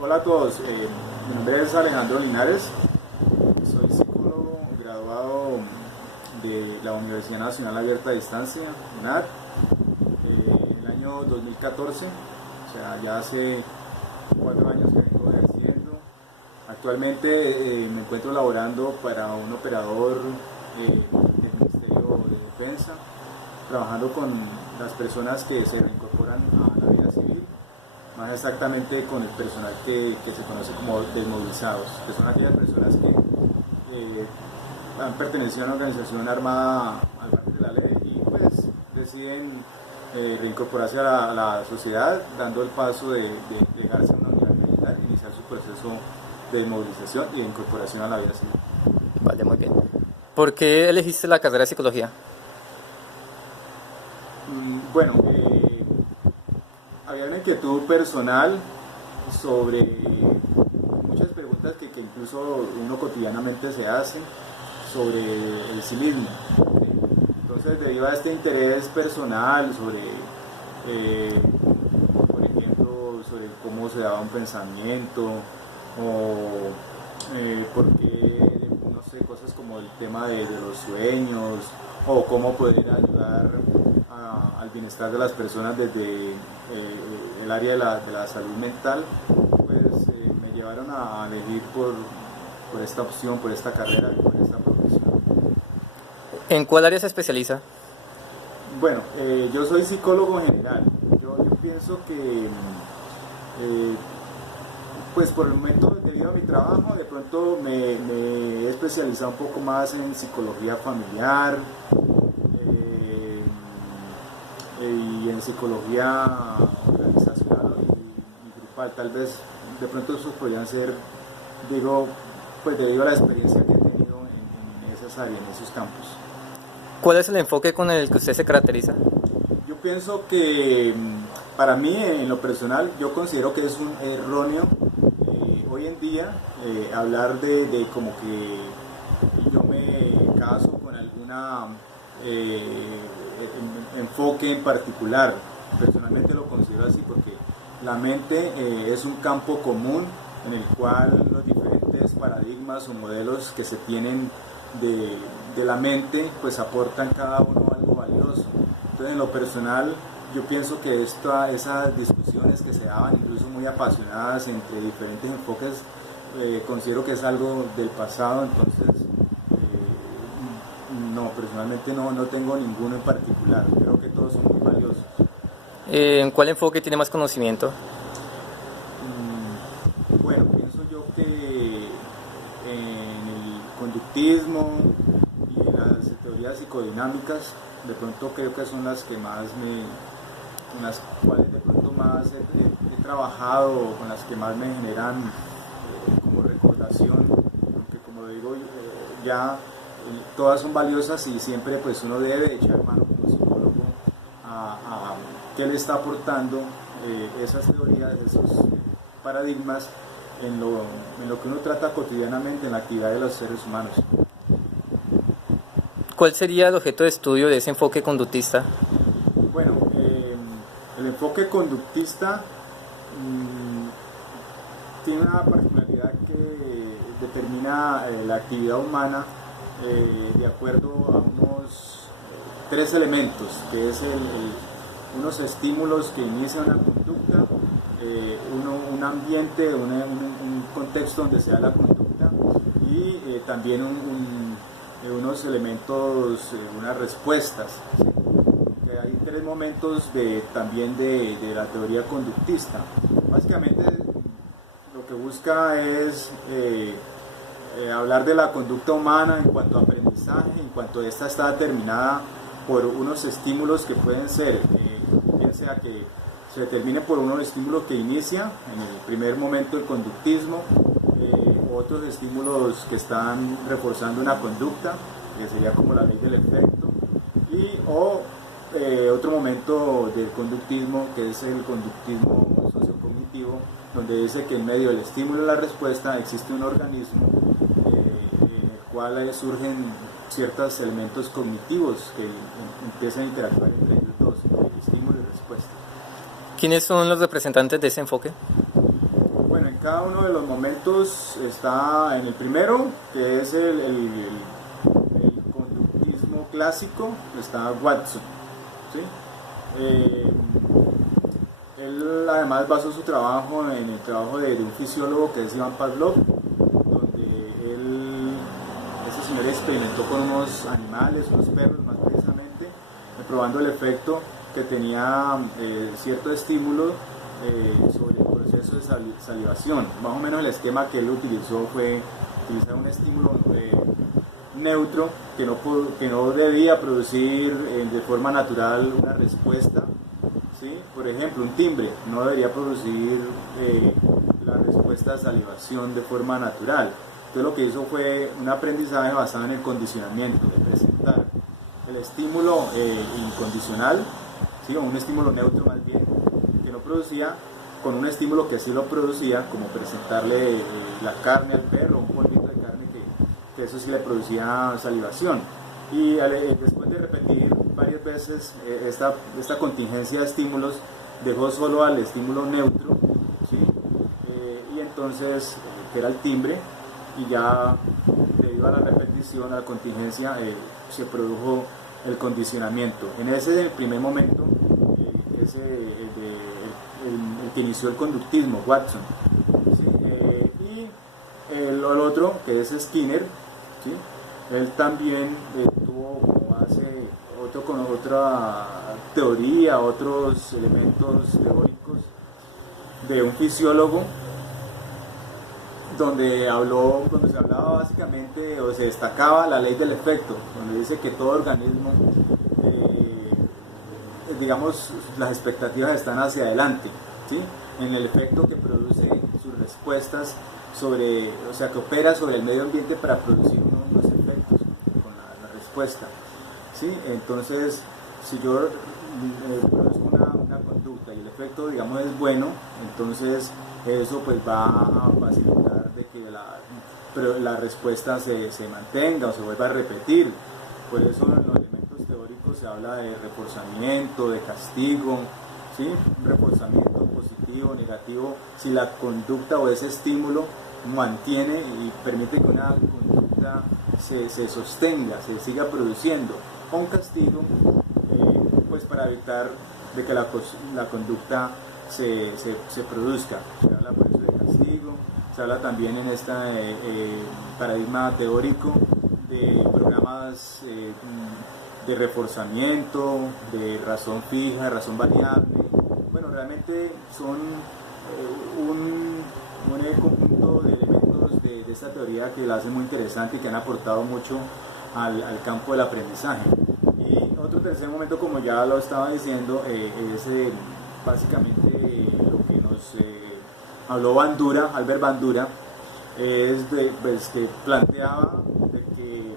Hola a todos, mi nombre es Alejandro Linares, soy psicólogo graduado de la Universidad Nacional Abierta a Distancia, UNAD, en el año 2014, o sea, ya hace 4 años que vengo ejerciendo. Actualmente me encuentro laborando para un operador del Ministerio de Defensa, trabajando con las personas que se reincorporan a la vida civil, más exactamente con el personal que se conoce como desmovilizados, que son aquellas personas que han pertenecido a una organización armada al margen de la ley y pues deciden reincorporarse a la sociedad, dando el paso de llegarse a una unidad militar, iniciar su proceso de desmovilización y de incorporación a la vida civil. Vale, muy bien. ¿Por qué elegiste la carrera de psicología? Bueno, había una inquietud personal sobre muchas preguntas que incluso uno cotidianamente se hace sobre el sí mismo. Entonces, debido a este interés personal sobre, por ejemplo, sobre cómo se daba un pensamiento o por qué, no sé, cosas como el tema de los sueños o cómo poder ayudar al bienestar de las personas desde el área de la salud mental, pues me llevaron a elegir por esta opción, por esta carrera, por esta profesión. ¿En cuál área se especializa? Bueno, yo soy psicólogo general. Yo pienso que, pues por el momento, debido a mi trabajo, de pronto me he especializado un poco más en psicología familiar, y en psicología organizacional y grupal. Tal vez de pronto esos podrían ser, digo, pues debido a la experiencia que he tenido en esas áreas, en esos campos. ¿Cuál es el enfoque con el que usted se caracteriza? Yo pienso que para mí, en lo personal, yo considero que es un erróneo hoy en día hablar de como que yo me caso con alguna enfoque en particular. Personalmente lo considero así porque la mente es un campo común en el cual los diferentes paradigmas o modelos que se tienen de la mente pues aportan cada uno algo valioso. Entonces, en lo personal, yo pienso que esas discusiones que se daban, incluso muy apasionadas entre diferentes enfoques, considero que es algo del pasado. Entonces no, personalmente no tengo ninguno en particular, creo que todos son muy valiosos. ¿En cuál enfoque tiene más conocimiento? Bueno, pienso yo que en el conductismo y en las teorías psicodinámicas, de pronto creo que son las que más con las cuales de pronto más he trabajado, con las que más me generan como recordación, aunque como digo, ya todas son valiosas y siempre pues uno debe echar mano como psicólogo a qué le está aportando esas teorías, esos paradigmas en lo que uno trata cotidianamente en la actividad de los seres humanos. ¿Cuál sería el objeto de estudio de ese enfoque conductista? Bueno, el enfoque conductista tiene una particularidad que determina la actividad humana de acuerdo a unos 3 elementos, que es unos estímulos que inician una conducta, un ambiente, un contexto donde se da la conducta y también unos elementos, unas respuestas. ¿Sí? Que hay 3 momentos también de la teoría conductista. Básicamente lo que busca es hablar de la conducta humana en cuanto a aprendizaje, en cuanto esta está determinada por unos estímulos que pueden ser, bien sea que se determine por unos estímulos que inicia en el primer momento del conductismo, otros estímulos que están reforzando una conducta, que sería como la ley del efecto, o otro momento del conductismo, que es el conductismo sociocognitivo, donde dice que en medio del estímulo y la respuesta existe un organismo en el cual surgen ciertos elementos cognitivos que empiezan a interactuar entre ellos dos, el estímulo y respuesta. ¿Quiénes son los representantes de ese enfoque? Bueno, Bueno, en cada uno de los momentos está en el primero, que es el conductismo clásico, está Watson, ¿sí? Él además basó su trabajo en el trabajo de un fisiólogo que es Iván Pavlov, donde ese señor experimentó con unos animales, unos perros más precisamente, probando el efecto que tenía cierto estímulo sobre el proceso de salivación. Más o menos el esquema que él utilizó fue utilizar un estímulo neutro que no debía producir de forma natural una respuesta. ¿Sí? Por ejemplo, un timbre no debería producir la respuesta de salivación de forma natural. Entonces lo que hizo fue un aprendizaje basado en el condicionamiento, de presentar el estímulo incondicional, ¿sí? O un estímulo neutro más bien, que no producía, con un estímulo que sí lo producía, como presentarle la carne al perro, un polvito de carne que eso sí le producía salivación. Y después de repetir varias veces esta contingencia de estímulos, dejó solo al estímulo neutro, ¿sí? Y entonces, que era el timbre, y ya debido a la repetición, a la contingencia, se produjo el condicionamiento. En ese primer momento, el que inició el conductismo, Watson, ¿sí? Y el otro, que es Skinner, ¿sí? Él también tuvo como base con otra teoría, otros elementos teóricos de un fisiólogo, donde se hablaba básicamente, o se destacaba la ley del efecto, donde dice que todo organismo, digamos, las expectativas están hacia adelante, ¿sí? En el efecto que produce sus respuestas o sea, que opera sobre el medio ambiente para producir unos efectos con la respuesta, ¿sí? Entonces, si yo produzco una conducta y el efecto, digamos, es bueno, entonces eso pues va a facilitar de que la respuesta se mantenga o se vuelva a repetir. Por eso en los elementos teóricos se habla de reforzamiento, de castigo, ¿sí? Un reforzamiento positivo, negativo, si la conducta o ese estímulo mantiene y permite que una conducta se sostenga, se siga produciendo, o un castigo, pues para evitar de que la conducta se produzca. Se habla por eso de castigo, se habla también en este paradigma teórico de programas de reforzamiento, de razón fija, de razón variable. Bueno, realmente son un conjunto de elementos de esta teoría que la hacen muy interesante y que han aportado mucho al campo del aprendizaje. Y otro tercer momento, como ya lo estaba diciendo, es básicamente lo que nos habló Albert Bandura, pues, que planteaba de que,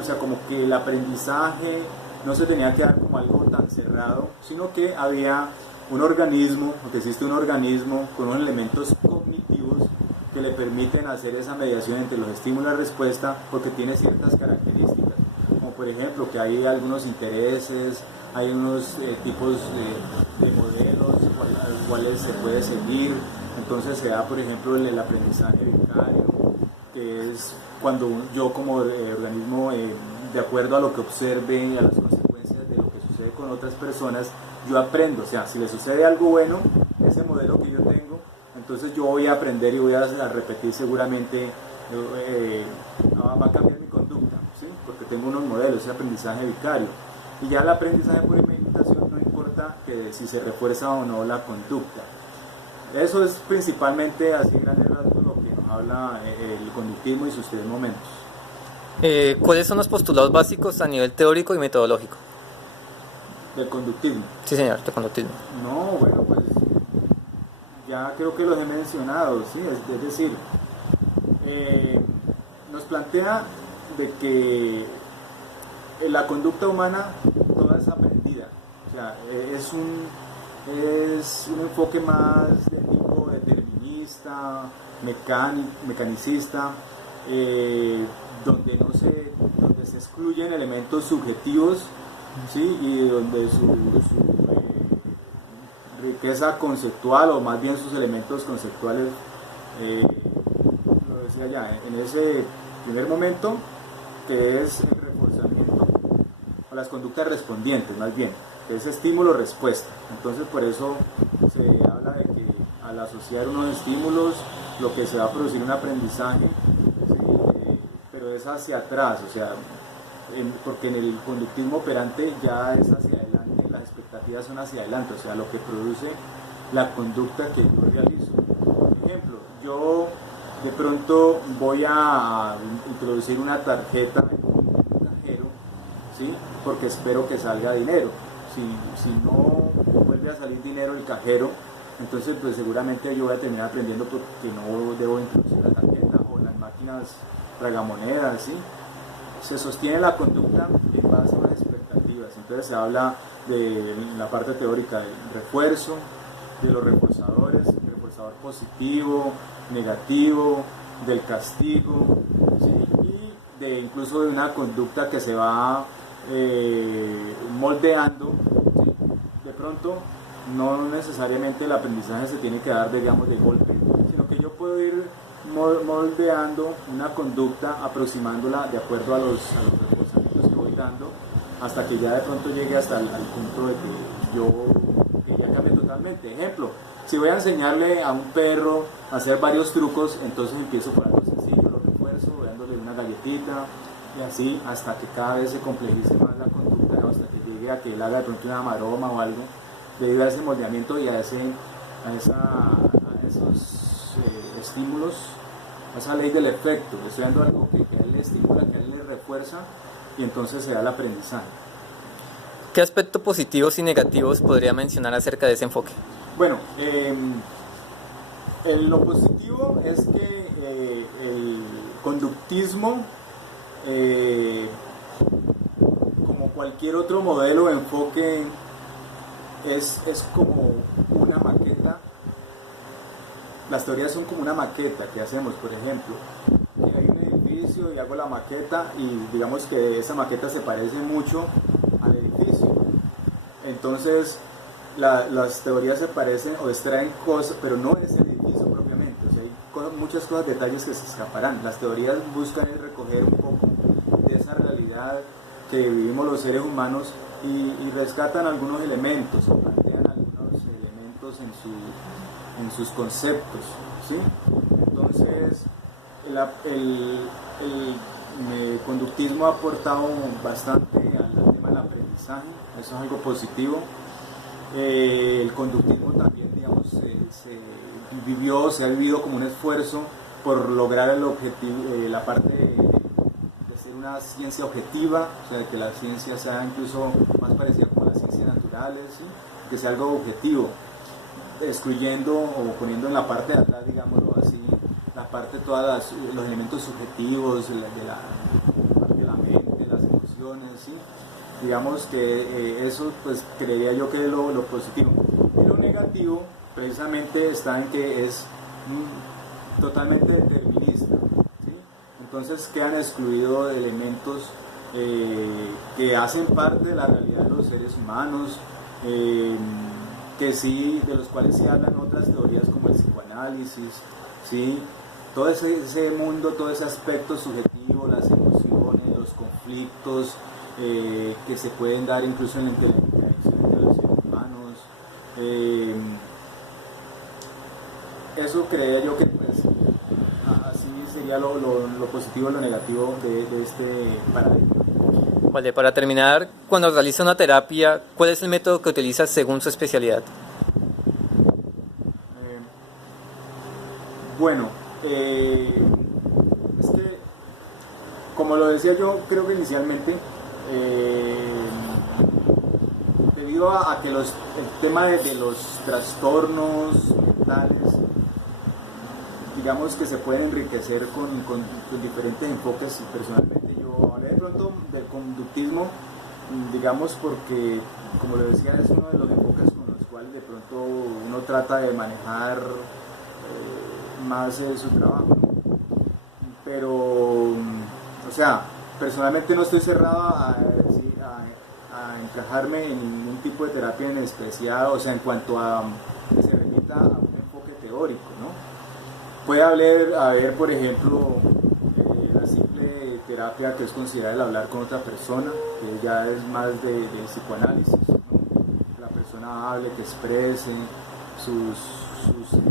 o sea, como que el aprendizaje no se tenía que dar como algo tan cerrado, sino que había un organismo, o que existe un organismo con unos elementos cognitivos que le permiten hacer esa mediación entre los estímulos y la respuesta, porque tiene ciertas características, como por ejemplo que hay algunos intereses, hay unos tipos de modelos a los cuales se puede seguir. Entonces se da, por ejemplo, el aprendizaje vicario, que es cuando yo como organismo, de acuerdo a lo que observe y a las consecuencias de lo que sucede con otras personas, yo aprendo. O sea, si le sucede algo bueno, ese modelo que yo tengo, entonces yo voy a aprender y voy a repetir seguramente, va a cambiar mi conducta, ¿sí? Porque tengo unos modelos, ese aprendizaje vicario. Y ya el aprendizaje por imitación no importa que si se refuerza o no la conducta. Eso es principalmente, así en grandes rasgos, lo que nos habla el conductismo y sus tres momentos. ¿Cuáles son los postulados básicos a nivel teórico y metodológico? Del conductismo. Sí, señor, del conductismo. No, bueno, pues ya creo que los he mencionado, ¿sí? Es decir, nos plantea de que la conducta humana toda es aprendida, o sea, es un enfoque más de tipo determinista, mecanicista, donde se excluyen elementos subjetivos, ¿sí? Y donde su riqueza conceptual, o más bien sus elementos conceptuales, lo decía ya, en ese primer momento, que es el reforzamiento, o las conductas respondientes más bien, que es estímulo-respuesta. Entonces por eso se habla de que al asociar unos estímulos, lo que se va a producir un aprendizaje, ¿sí? Pero es hacia atrás, o sea, porque en el conductismo operante ya es hacia adelante, las expectativas son hacia adelante, o sea, lo que produce la conducta que yo realizo. Por ejemplo, yo de pronto voy a introducir una tarjeta en un cajero, ¿sí? Porque espero que salga dinero. Si no vuelve a salir dinero del cajero, entonces pues seguramente yo voy a terminar aprendiendo porque no debo introducir la tarjeta, o las máquinas tragamonedas, ¿sí? Se sostiene la conducta en base a unas expectativas. Entonces se habla de la parte teórica del refuerzo, de los reforzadores, el reforzador positivo, negativo, del castigo, ¿sí? Y de incluso de una conducta que se va moldeando, ¿sí? De pronto no necesariamente el aprendizaje se tiene que dar, digamos, de golpe, sino que yo puedo ir moldeando una conducta, aproximándola de acuerdo a los reforzamientos que voy dando, hasta que ya de pronto llegue hasta el punto de que ya cambie totalmente. Ejemplo, si voy a enseñarle a un perro a hacer varios trucos, entonces empiezo por algo sencillo, lo refuerzo, dándole una galletita, y así hasta que cada vez se complejice más la conducta, hasta que llegue a que él haga de pronto una maroma o algo, debido a ese moldeamiento y a esos estímulos, a esa ley del efecto. Estoy dando algo que a él le estimula, que a él le refuerza, y entonces se da el aprendizaje. ¿Qué aspectos positivos y negativos podría mencionar acerca de ese enfoque? Bueno, lo positivo es que el conductismo, como cualquier otro modelo de enfoque, es como una maqueta. Las teorías son como una maqueta que hacemos. Por ejemplo, hay un edificio y hago la maqueta, y digamos que esa maqueta se parece mucho al edificio. Entonces las teorías se parecen o extraen cosas, pero no es el edificio propiamente. O sea, hay muchas cosas, detalles que se escaparán. Las teorías buscan recoger un poco de esa realidad que vivimos los seres humanos, y rescatan algunos elementos, o plantean algunos elementos en sus conceptos, ¿sí? Entonces el conductismo ha aportado bastante al tema del aprendizaje. Eso es algo positivo. El conductismo también, digamos, se ha vivido como un esfuerzo por lograr el objetivo, la parte de ser una ciencia objetiva, o sea, que la ciencia sea incluso más parecida como las ciencias naturales, ¿sí? Que sea algo objetivo, excluyendo o poniendo en la parte de atrás, digámoslo así, la parte de todos los elementos subjetivos de la mente, las emociones, ¿sí? Digamos que eso, pues creería yo que es lo positivo. Y lo negativo precisamente está en que es totalmente determinista, ¿sí? Entonces quedan excluidos elementos que hacen parte de la realidad de los seres humanos, que sí, de los cuales se hablan otras teorías como el psicoanálisis, ¿sí? Todo ese mundo, todo ese aspecto subjetivo, las emociones, los conflictos que se pueden dar incluso en la interacción entre los seres humanos. Eso creía yo que, pues, así sería lo positivo y lo negativo de este paradigma. Vale, para terminar, cuando realiza una terapia, ¿cuál es el método que utiliza según su especialidad? Bueno, es que, como lo decía yo, creo que inicialmente, debido a que el tema de los trastornos mentales, digamos que se pueden enriquecer con diferentes enfoques, y personalmente yo hablé de pronto del conductismo, digamos porque, como le decía, es uno de los enfoques con los cuales de pronto uno trata de manejar más su trabajo. Pero, o sea, personalmente no estoy cerrado a a encajarme en ningún tipo de terapia en especial, o sea, en cuanto a que se remita a un enfoque teórico, ¿no? Puede haber por ejemplo, la simple terapia que es considerada el hablar con otra persona, que ya es más de psicoanálisis, ¿no? Que la persona hable, que exprese sus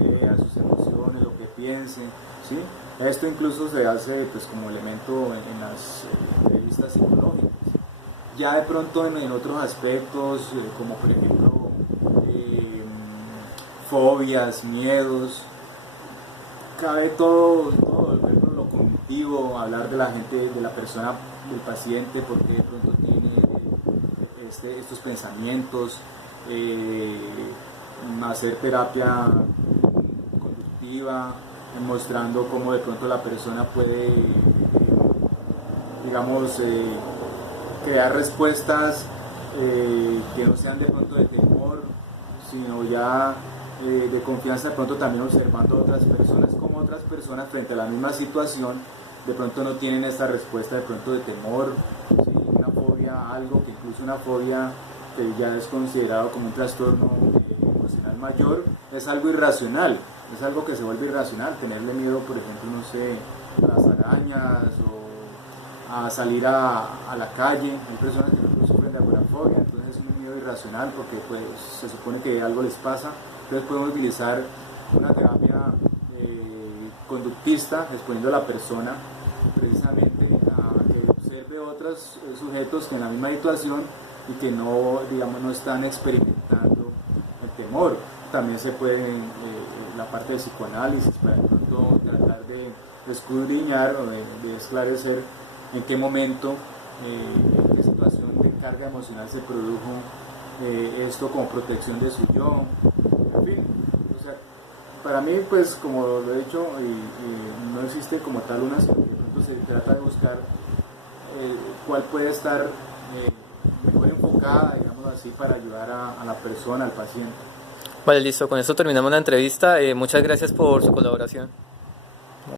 ideas, sus emociones, lo que piense, ¿sí? Esto incluso se hace pues como elemento en las entrevistas psicológicas. Ya de pronto en otros aspectos, como por ejemplo fobias, miedos, cabe todo por ejemplo, lo cognitivo, hablar de la gente, de la persona, del paciente, porque de pronto tiene estos pensamientos, hacer terapia conductiva, mostrando cómo de pronto la persona puede, digamos, crear respuestas que no sean de pronto de temor, sino ya de confianza, de pronto también observando a otras personas, como otras personas frente a la misma situación de pronto no tienen esta respuesta de pronto de temor, ¿sí? Una fobia, algo que incluso una fobia que ya es considerado como un trastorno emocional mayor, es algo irracional, es algo que se vuelve irracional, tenerle miedo, por ejemplo, no sé, a las arañas o a salir a la calle. Hay personas que no sufren de agorafobia, entonces es un miedo irracional porque pues, se supone que algo les pasa. Entonces podemos utilizar una terapia conductista, exponiendo a la persona precisamente a que observe otros sujetos que en la misma situación y que no, digamos, no están experimentando el temor. También se puede la parte de psicoanálisis para de pronto tratar de escudriñar o de esclarecer en qué momento, en qué situación de carga emocional se produjo esto como protección de su yo, en fin. O sea, para mí, pues como lo he dicho, no existe como tal una, sino que de pronto se trata de buscar cuál puede estar mejor enfocada, digamos así, para ayudar a la persona, al paciente. Vale, listo. Con esto terminamos la entrevista. Muchas gracias por su colaboración.